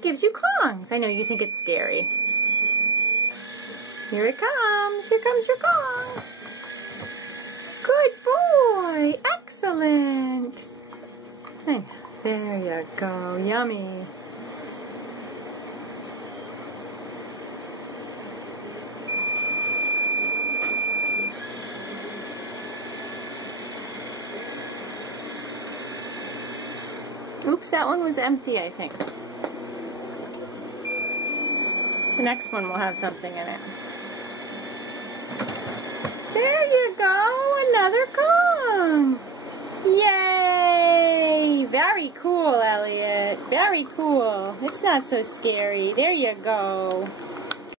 it gives you Kongs. I know you think it's scary. Here it comes. Here comes your Kong. Good boy. Excellent. Hey, there you go. Yummy. Oops, that one was empty, I think. The next one will have something in it. There you go, another Kong. Yay! Very cool, Elliot. Very cool. It's not so scary. There you go.